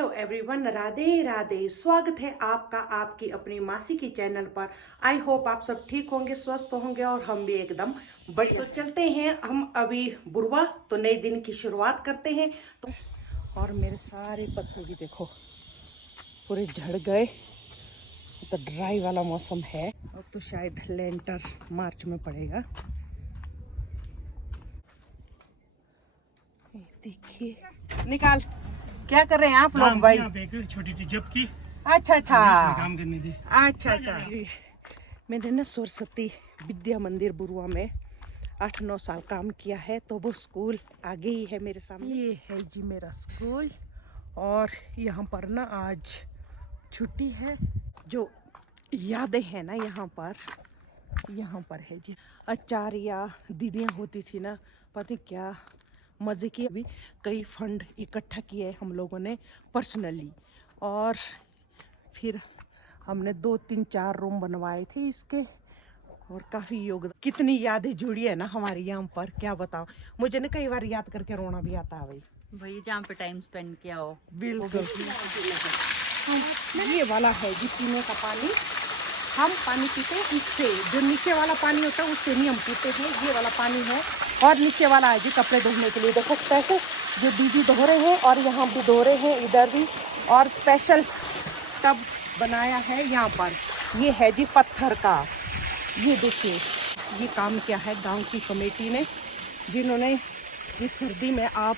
Hello everyone, Radhe Radhe. स्वागत है आपका आपकी अपनी मासी की चैनल पर। आई होप आप सब ठीक होंगे, स्वस्थ होंगे और हम भी एकदम बढ़िया। तो चलते हैं हम अभी बुरवा, तो नए दिन की शुरुआत करते हैं। तो और मेरे सारे पत्ते भी देखो पूरे झड़ गए। तो ड्राई वाला मौसम है। अब तो शायद लेंटर मार्च में पड़ेगा। देखिए, निकाल। क्या कर रहे हैं आप लोग भाई? यहाँ पे एक छोटी सी जब की अच्छा अच्छा, काम करने दी। अच्छा अच्छा। मैंने ना सरस्वती विद्या मंदिर बुरुआ में 8-9 साल काम किया है, तो वो स्कूल आगे ही है मेरे सामने। ये है जी मेरा स्कूल, और यहाँ पर ना आज छुट्टी है। जो यादें हैं ना यहाँ पर है जी। आचार्य दीदियाँ होती थी ना, पता नहीं क्या मज़े की। अभी कई फंड इकट्ठा किए हम लोगों ने पर्सनली, और फिर हमने 2-3-4 रूम बनवाए थे इसके, और काफ़ी योगदान। कितनी यादें जुड़ी है ना हमारी यहाँ पर, क्या बताओ। मुझे ना कई बार याद करके रोना भी आता है भाई जहाँ पे टाइम स्पेंड किया हो। बिल्कुल। ये वाला है जी पीने का पानी। हम पानी पीते हैं इससे, जो नीचे वाला पानी होता है उससे नहीं हम पीते हैं। ये वाला पानी है, और नीचे वाला है जी कपड़े धोने के लिए। देखो कैसे जो दीदी धो रहे हैं, और यहाँ भी धो रहे हैं, इधर भी। और स्पेशल टब बनाया है यहाँ पर। ये है जी पत्थर का। ये देखिए, ये काम किया है गांव की कमेटी ने, जिन्होंने इस सर्दी में आप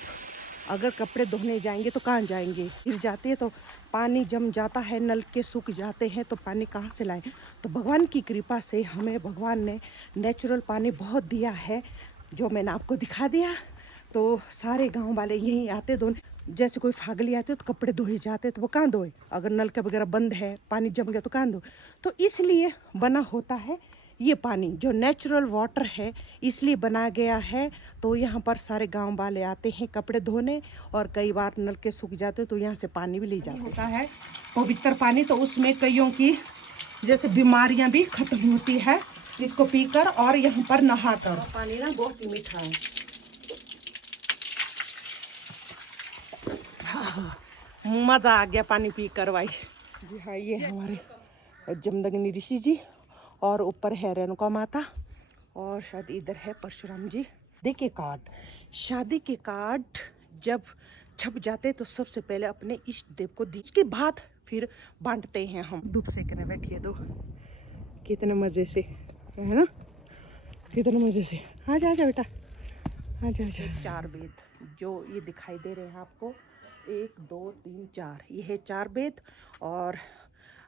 अगर कपड़े धोने जाएंगे तो कहाँ जाएंगे, गिर जाते हैं तो पानी जम जाता है, नलके सूख जाते हैं, तो पानी कहाँ से लाएं। तो भगवान की कृपा से हमें भगवान ने नेचुरल पानी बहुत दिया है, जो मैंने आपको दिखा दिया। तो सारे गांव वाले यहीं आते धोने। जैसे कोई फागली आते तो कपड़े धोए जाते, तो वो कहाँ धोए, अगर नलका वगैरह बंद है, पानी जम गया तो कहाँ धो। तो इसलिए बना होता है ये पानी, जो नेचुरल वाटर है, इसलिए बना गया है। तो यहाँ पर सारे गांव वाले आते हैं कपड़े धोने, और कई बार नलके सूख जाते तो यहाँ से पानी भी ले जाते होता है, पवित्र पानी। तो उसमें कईयों की जैसे बीमारियां भी खत्म होती है इसको पीकर, और यहाँ पर नहाकर। पानी ना बहुत ही मीठा है। मजा आ गया पानी पीकर भाई जी। हाँ, ये हमारे जमदग्नि ऋषि जी, और ऊपर है रेणुका माता, और शायद इधर है परशुराम जी। देखिए कार्ड, शादी के कार्ड जब छप जाते तो सबसे पहले अपने इष्ट देव को दी, उसके बाद फिर बांटते हैं हम। धूप सेकने बैठिए दो, कितने मजे से है ना, कितने मजे से। आ जा बेटा, आ जा। 4 वेद जो ये दिखाई दे रहे हैं आपको, 1 2 3 4, ये है 4 वेद। और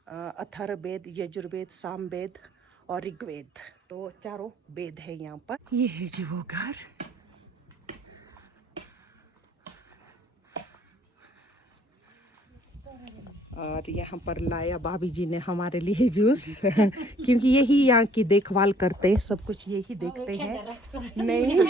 अथर्ववेद, यजुर्वेद, सामवेद और ऋग्वेद, तो चारों वेद है यहाँ पर। ये है जी वो घर। और यहाँ पर लाया भाभी जी ने हमारे लिए जूस क्योंकि यही यहाँ की देखभाल करते हैं, सब कुछ यही देखते हैं। नहीं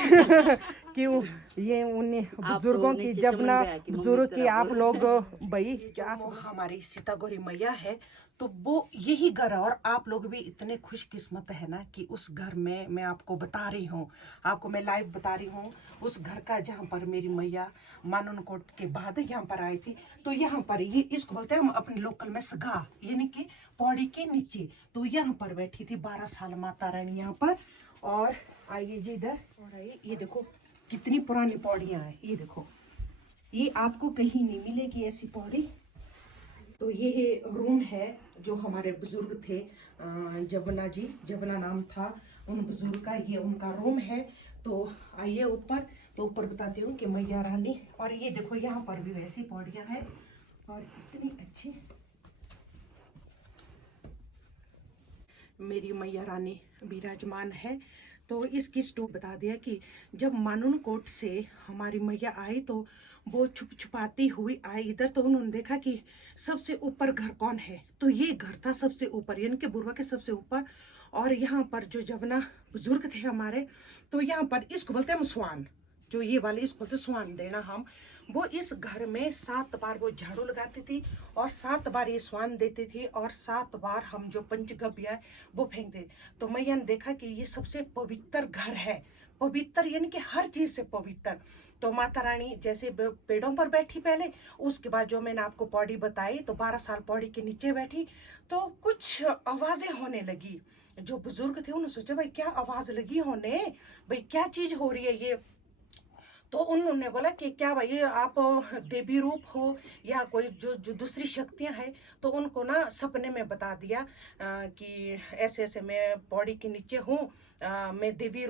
क्यों, ये उन्हें बुजुर्गों की, जब ना बुजुर्ग की आप लोग भाई, हमारी सीता गौरी मैया है, तो वो यही घर है। और आप लोग भी इतने खुशकिस्मत है ना कि उस घर में मैं आपको बता रही हूँ, आपको मैं लाइव बता रही हूँ उस घर का, जहाँ पर मेरी मैया माननकोट के बाद यहाँ पर आई थी। तो यहाँ पर ये इसको बोलते हैं हम अपने लोकल में सगा, यानी कि पौड़ी के नीचे। तो यहाँ पर बैठी थी 12 साल माता रानी यहाँ पर। और आइए जी इधर, और आइए, ये देखो कितनी पुरानी पौड़ियाँ हैं। ये देखो, ये आपको कहीं नहीं मिलेगी ऐसी पौड़ी। तो ये रूम है जो हमारे बुजुर्ग थे, जबना जी, जबना नाम था उन बुजुर्ग का, ये उनका रूम है। तो आइए ऊपर, तो ऊपर बताती हूँ कि मैया रानी। और ये देखो यहाँ पर भी वैसी पौड़ियाँ हैं, और इतनी अच्छी मेरी मैया रानी विराजमान है। तो इसकी स्टोरी बता दिया कि जब माननकोट से हमारी मैया आई, तो वो छुप छुपाती हुई आई इधर। तो उन्होंने देखा कि सबसे ऊपर घर कौन है, तो ये घर था सबसे ऊपर, यानी कि बुरवा के सबसे ऊपर। और यहाँ पर जो जवना बुजुर्ग थे हमारे, तो यहाँ पर इसको बोलते हैं हम स्वान, जो ये वाले इसको बोलते स्वान देना हम। वो इस घर में 7 बार वो झाड़ू लगाती थी, और 7 बार ये स्वान देती थी, और 7 बार हम जो पंचगव्य है वो फेंकते। तो मैया ने देखा कि ये सबसे पवित्र घर है, पवित्र यानी कि हर चीज से पवित्र। तो माता रानी जैसे पेड़ों पर बैठी पहले, उसके बाद जो मैंने आपको पौड़ी बताई तो 12 साल पौड़ी के नीचे बैठी तो कुछ आवाजें होने लगी। जो बुजुर्ग थे उन्होंने सोचा भाई क्या आवाज लगी होने, भाई क्या चीज हो रही है ये। तो उन्होंने बोला कि क्या भाई आप देवी रूप हो या कोई जो दूसरी शक्तियां हैं। तो उनको ना सपने में बता दिया कि ऐसे ऐसे मैं पौड़ी के नीचे हूँ, मैं देवी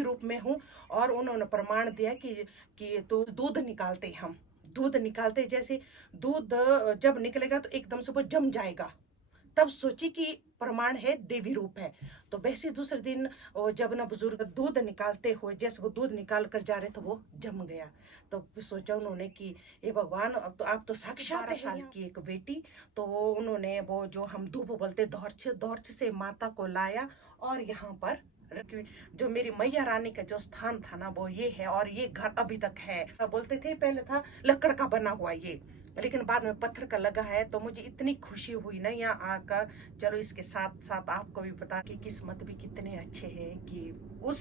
रूप में हूँ। और उन्होंने प्रमाण दिया कि तो दूध निकालते हम, दूध निकालते जैसे दूध जब निकलेगा तो एकदम से वो जम जाएगा, तब सोची कि प्रमाण है देवी रूप है। तो वैसे दूसरे दिन जब ना बुजुर्ग दूध निकालते हुए जैसे वो दूध निकाल कर जा रहे थे वो जम गया। तो सोचा उन्होंने कि ये भगवान अब तो आप तो साक्षात 12 साल की एक बेटी। तो उन्होंने वो जो हम धूप बोलते दौड़छ से माता को लाया और यहाँ पर जो मेरी मैया रानी का जो स्थान था ना वो ये है। और ये घर अभी तक है। बोलते थे पहले था लकड़ का बना हुआ ये, लेकिन बाद में पत्थर का लगा है। तो मुझे इतनी खुशी हुई ना यहाँ आकर। चलो इसके साथ साथ आपको भी पता कि किस्मत भी कितने अच्छे हैं कि उस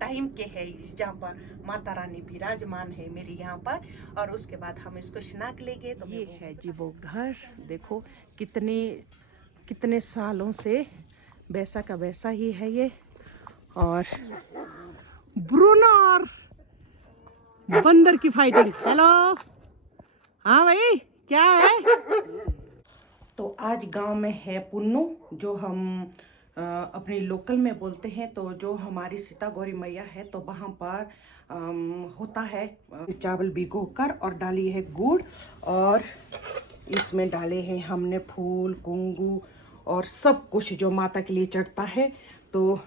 टाइम के है जहाँ पर माता रानी विराजमान है मेरी यहाँ पर। और उसके बाद हम इसको स्नान लेंगे। तो ये है जी वो घर, देखो कितने सालों से वैसा का वैसा ही है ये। और ब्रूनो और बंदर की फाइटिंग। हेलो, हाँ भाई क्या है। तो आज गांव में है पुन्नू, जो हम अपनी लोकल में बोलते हैं। तो जो हमारी सीता गौरी मैया है तो वहाँ पर होता है चावल भिगोकर और डाली है गुड़ और इसमें डाले हैं हमने फूल कुंगू और सब कुछ जो माता के लिए चढ़ता है। तो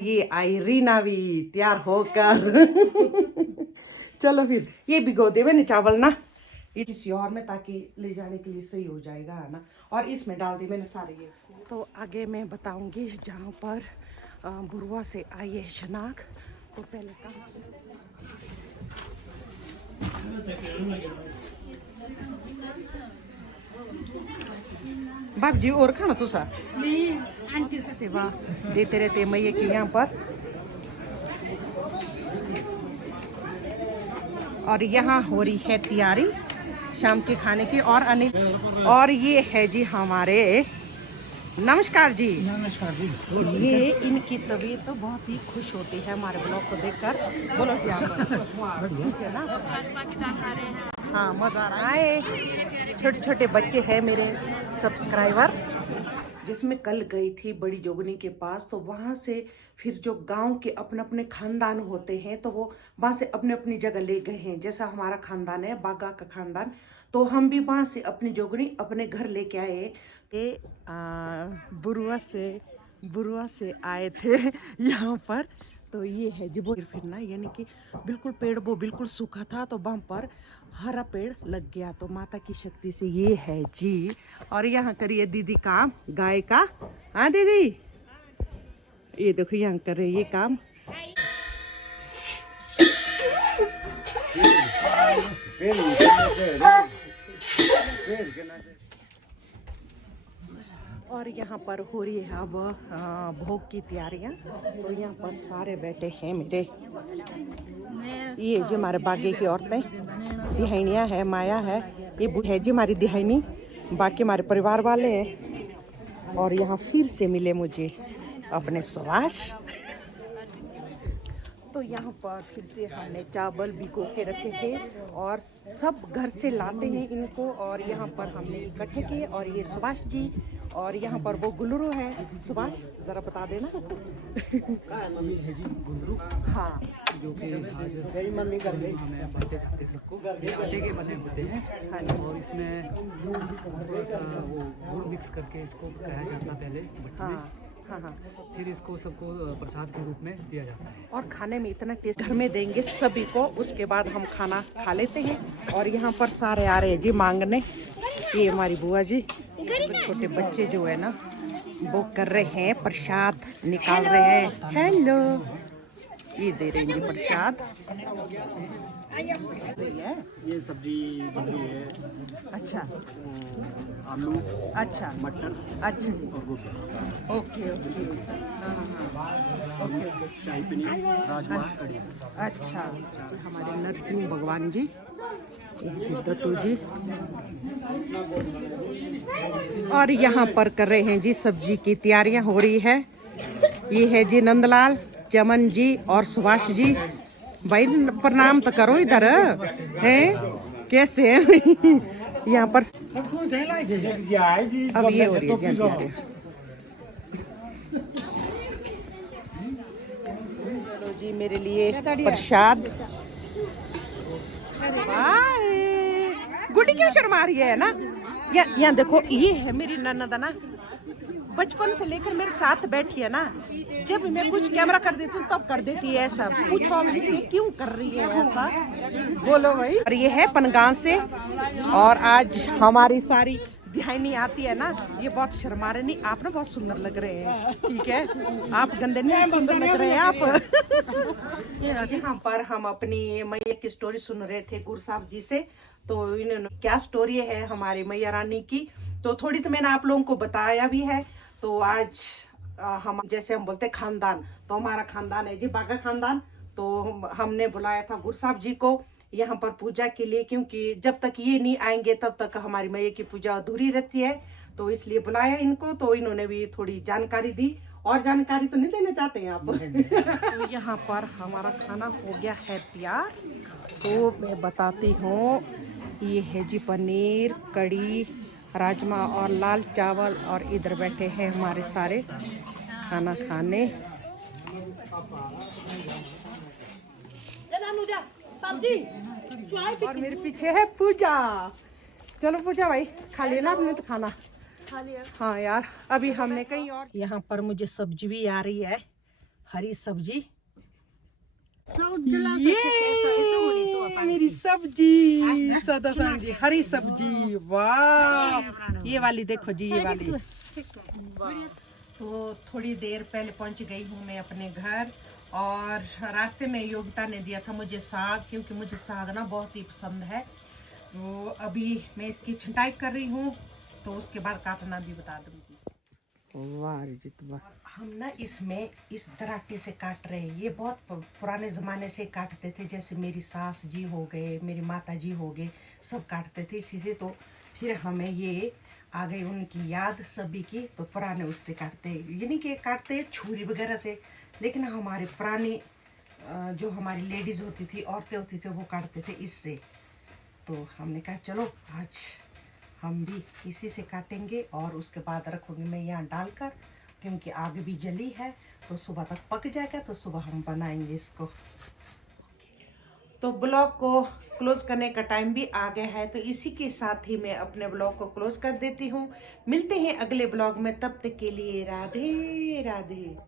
ये आई रीना भी तैयार होकर चलो फिर ये भिगो दे मैंने चावल ना किसी और में, ताकि ले जाने के लिए सही हो जाएगा है ना। और इसमें डाल दी मैंने सारे ये। तो आगे मैं बताऊंगी जहाँ पर बुरुआ से आई है शनाख। तो पहले बाप जी और खाना तो सा सेवा देते रहते मैया की यहाँ पर। और यहाँ हो रही है तैयारी शाम के खाने की। और अनिल और ये है जी हमारे नमस्कार जी। नमस्कार जी। ये इनकी तबीयत तो बहुत ही खुश होती है हमारे ब्लॉग को देखकर। बोलो क्या है ना। हाँ मजा आ रहा है। छोटे छोटे बच्चे हैं मेरे सब्सक्राइबर। जिसमें कल गई थी बड़ी जोगनी के पास। तो वहाँ से फिर जो गांव के अपने अपने खानदान होते हैं तो वो वहाँ से अपने अपनी जगह ले गए हैं। जैसा हमारा खानदान है बागा का खानदान, तो हम भी वहाँ से अपनी जोगनी अपने घर लेके आए। ये बुरुआ से आए थे यहाँ पर। तो ये है जी वो फिरना, यानी कि बिल्कुल पेड़ वो बिल्कुल सूखा था तो वहाँ पर हरा पेड़ लग गया। तो माता की शक्ति से ये है जी। और यहाँ करिए दीदी काम गाय का। हाँ दीदी ये देखो यहाँ कर रहे ये काम। और यहाँ पर हो रही है अब भोग की तैयारियाँ। तो यहाँ पर सारे बैठे हैं मेरे, ये जो हमारे बागे की औरतें दिहाइनियाँ है, माया है, ये है जी हमारी दिहाइनी, बाकी हमारे परिवार वाले हैं। और यहाँ फिर से मिले मुझे अपने सुभाष। तो यहाँ पर फिर से हमने चावल भिगो के रखे थे और सब घर से लाते हैं इनको। और यहाँ पर हमने इकट्ठे किए। और ये सुभाष जी और यहाँ पर वो गुल्लरू है। सुभाष जरा बता देना। है जी गुल्लरू, हाँ जो कि आज हमें बढ़ते जाते सबको आटे के बने होते हैं। हाँ और इसमें थोड़ा सा वो गुड़ मिक्स करके इसको पकाया जाता पहले भट्टी हाँ में। हाँ। फिर इसको सबको प्रसाद के रूप में दिया जाता है। और खाने में इतना टेस्ट घर में देंगे सभी को, उसके बाद हम खाना खा लेते हैं। और यहाँ पर सारे आ रहे हैं जी मांगने। ये हमारी बुआ जी, छोटे बच्चे जो है ना वो कर रहे हैं प्रसाद निकाल रहे हैं। हेलो, ये दे रहे हैं जी प्रसाद। ये सब्जी बन रही है अच्छा आलू, अच्छा मटर अच्छा जी, और गोभी, ओके ओके, हाँ हाँ, ओके ओके, शाही पनीर, राजमा, कढ़ी। अच्छा। हमारे नरसिंह भगवान जी, एक जी दत्तू जी, और यहाँ पर कर रहे हैं जी सब्जी की तैयारियां हो रही है। ये है जी नंदलाल, चमन जी और सुभाष जी। भाई प्रणाम तो करो इधर, हैं कैसे हैं? यहाँ पर अब ये हो रही है जी तैयारियां। चलो जी मेरे लिए प्रसाद। बाय। गुड्डी क्यों शर्मा रही है ना? यहाँ देखो, ये है मेरी ननद ना, बचपन से लेकर मेरे साथ बैठी है ना। जब मैं कुछ कैमरा कर देती हूँ तब कर देती है ऐसा। पूछो अब इससे क्यों कर रही है ऐसा, बोलो भाई। और ये है पनगांव से, और आज हमारी सारी ध्यानी आती है ना, ये बहुत शर्मा रहे। नहीं, आप ना बहुत सुंदर लग रहे हैं, ठीक है, आप गंदे नहीं, सुंदर लग रहे हैं आप। यहाँ पर हम अपनी मैया की स्टोरी सुन रहे थे गुरु साहब जी से। तो इन्होंने क्या स्टोरी है हमारी मैया रानी की, तो थोड़ी तो मैंने आप लोगों को बताया भी है। तो आज हम जैसे हम बोलते खानदान, तो हमारा खानदान है जी बागा खानदान। तो हमने बुलाया था गुरु साहब जी को यहाँ पर पूजा के लिए, क्योंकि जब तक ये नहीं आएंगे तब तक हमारी मैया की पूजा अधूरी रहती है। तो इसलिए बुलाया इनको। तो इन्होंने भी थोड़ी जानकारी दी, और जानकारी तो नहीं देना चाहते हैं आप? तो यहाँ पर हमारा खाना हो गया है तैयार, तो मैं बताती हूँ। ये है जी पनीर, कढ़ी, राजमा और लाल चावल, और इधर बैठे हैं हमारे सारे खाना खाने। और मेरे पीछे है पूजा। चलो पूजा भाई, खा लिया ना आपने तो खाना? खा लिया। हाँ यार, अभी हमने कहीं और। यहाँ पर मुझे सब्जी भी आ रही है, हरी सब्जी। ये मेरी सब्जी, सदा सब्जी, हरी सब्जी, वाह। ये वाली देखो जी, ये वाली। तो थोड़ी देर पहले पहुंच गई हूँ मैं अपने घर, और रास्ते में योगिता ने दिया था मुझे साग, क्योंकि मुझे साग ना बहुत ही पसंद है। तो अभी मैं इसकी छंटाई कर रही हूँ, तो उसके बाद काटना भी बता दूंगी। वाह रिजित वाह। हम ना इसमें इस दराटी से काट रहे हैं। ये बहुत पुराने ज़माने से काटते थे, जैसे मेरी सास जी हो गए, मेरी माता जी हो गए, सब काटते थे इसी से। तो फिर हमें ये आ गई उनकी याद सभी की, तो पुराने उससे काटते हैं। ये नहीं कि काटते छुरी वगैरह से, लेकिन हमारे पुरानी जो हमारी लेडीज़ होती थी, औरतें होती थी, वो काटते थे इससे। तो हमने कहा चलो आज हम भी इसी से काटेंगे, और उसके बाद रखूँगी मैं यहाँ डालकर, क्योंकि आग भी जली है, तो सुबह तक पक जाएगा, तो सुबह हम बनाएंगे इसको। तो ब्लॉग को क्लोज करने का टाइम भी आ गया है, तो इसी के साथ ही मैं अपने ब्लॉग को क्लोज कर देती हूँ। मिलते हैं अगले ब्लॉग में, तब तक के लिए राधे राधे।